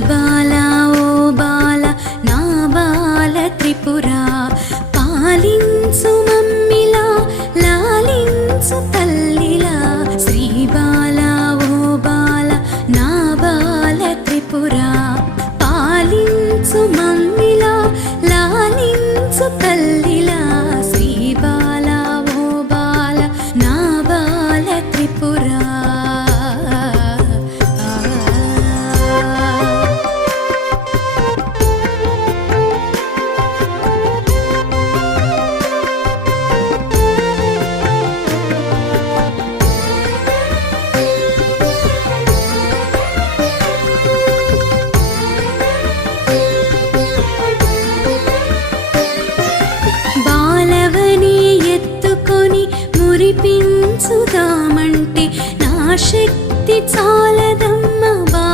బాలా ఓ బాల నా బాల త్రిపురా పాలించు మమ్మిలా లాలించు తల్లిలా శ్రీ బాలా ఓ బాల నా బాల త్రిపురా పాలించు మమ్మిలా లాలించు తల్లిలా శ్రీ బాలా ఓ బాల నా బాల త్రిపురా బాలవని ఎత్తుకొని మురిపించుదామంటే నా శక్తి చాలదమ్మ